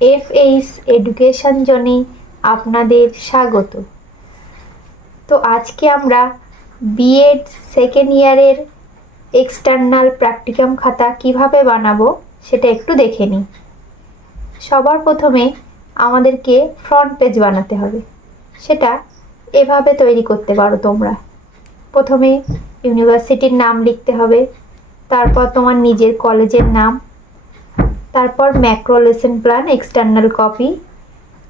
FH education জোনে আপনাদের স্বাগত। তো আজকে আমরা বিএড সেকেন্ড ইয়ারের এক্সটার্নাল প্র্যাকটিকাম খাতা কিভাবে বানাবো সেটা একটু দেখে নিই। সবার প্রথমে আমাদেরকে ফ্রন্ট পেজ বানাতে হবে। সেটা এভাবে তৈরি করতে পারো তোমরা। প্রথমে ইউনিভার্সিটির নাম লিখতে হবে, তারপর তোমার নিজের কলেজের নাম, তারপর macro lesson plan external copy,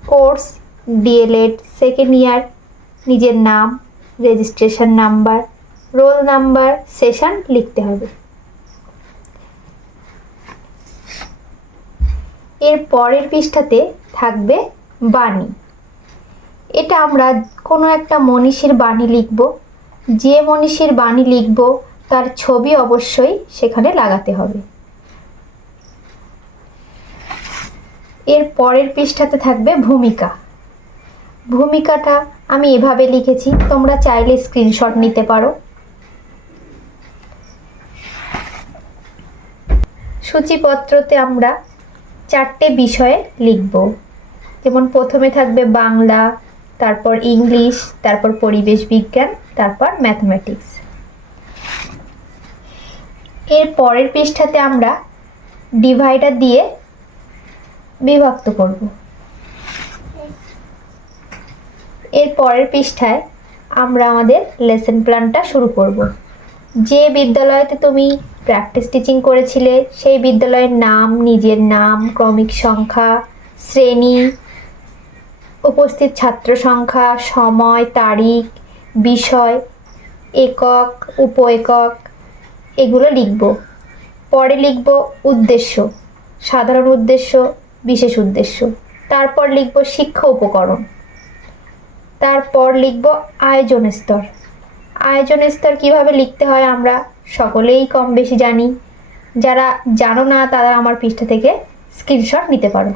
course DElEd second year, নিজের নাম, registration number, roll number, session লিখতে হবে। এর পরের পৃষ্ঠাতে থাকবে বাণী। এটা আমরা কোনো একটা মনীষীর বাণী লিখব। যে মনীষীর বাণী লিখব তার ছবি অবশ্যই সেখানে লাগাতে হবে। এর পরের পৃষ্ঠাতে থাকবে ভূমিকা। ভূমিকাটা আমি এভাবে লিখেছি, তোমরা চাইলে স্ক্রিনশট নিতে পারো। সূচিপত্রতে আমরা 4টে বিষয়ে লিখব। যেমন প্রথমে থাকবে বাংলা, তারপর ইংলিশ, তারপর পরিবেশ বিজ্ঞান, তারপর ম্যাথমেটিক্স। এর পরের পৃষ্ঠাতে আমরা ডিভাইডার দিয়ে বিভক্ত করব। এর পরের পৃষ্ঠায় আমরা আমাদের লেসন প্ল্যানটা শুরু করব। যে বিদ্যালয়তে তুমি প্র্যাকটিস টিচিং করেছিলে সেই বিদ্যালয়ের নাম, নিজের নাম, ক্রমিক সংখ্যা, শ্রেণী, উপস্থিত ছাত্র সংখ্যা, সময়, তারিখ, বিষয়, একক, উপ একক, এগুলো লিখব। পরে লিখব উদ্দেশ্য, সাধারণ উদ্দেশ্য, বিশেষ উদ্দেশ্য। তারপর লিখব শিক্ষা উপকরণ। তারপর লিখব আয়োজন স্তর। আয়োজন স্তর কীভাবে লিখতে হয় আমরা সকলেই কম বেশি জানি। যারা জানো না তারা আমার পৃষ্ঠা থেকে স্ক্রিনশট নিতে পারো।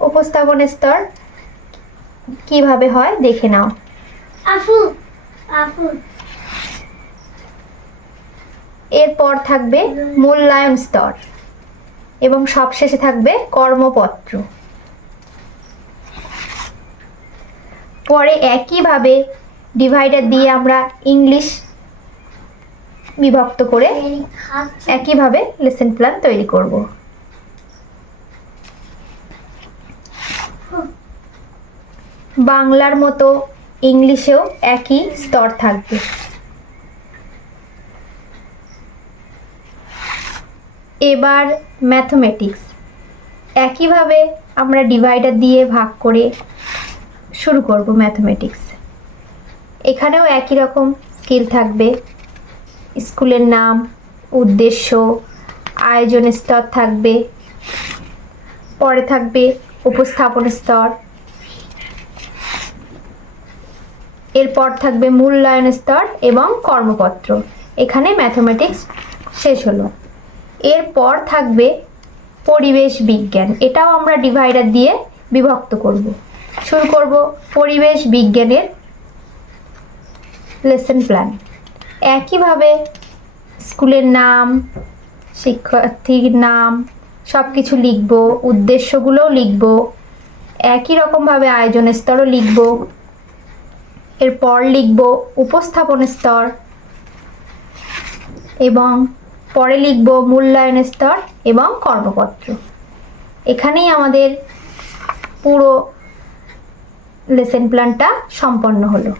উপস্থাপন স্তর কিভাবে হয় দেখে নাও। এরপর থাকবে মূল্যায়ন স্তর এবং সবশেষে থাকবে কর্মপত্র। পরে একইভাবে ডিভাইডার দিয়ে আমরা ইংলিশ বিভক্ত করে একইভাবে লেসন প্ল্যান তৈরি করব। বাংলার মতো ইংলিশেও একই স্তর থাকবে। এবার ম্যাথমেটিক্স একইভাবে আমরা ডিভাইডার দিয়ে ভাগ করে শুরু করব ম্যাথমেটিক্স। এখানেও একই রকম স্কিল থাকবে। স্কুলের নাম, উদ্দেশ্য, আয়োজন স্তর থাকবে। পরে থাকবে উপস্থাপন স্তর। এরপর থাকবে মূল্যায়ন স্তর এবং কর্মপত্র। এখানে ম্যাথমেটিক্স শেষ হলো। এরপর থাকবে পরিবেশ বিজ্ঞান। এটাও আমরা ডিভাইডার দিয়ে বিভক্ত করব। শুরু করব পরিবেশ বিজ্ঞানের লেসন প্ল্যান। একইভাবে স্কুলের নাম, শিক্ষার্থীর নাম সব কিছু লিখব, উদ্দেশ্যগুলোও লিখব। একই রকমভাবে আয়োজন স্তরও লিখব। এরপর লিখব উপস্থাপন স্তর এবং পরে লিখব মূল্যায়ন স্তর এবং কর্মপত্র। এখানেই আমাদের পুরো লেসন প্ল্যানটা সম্পন্ন হলো।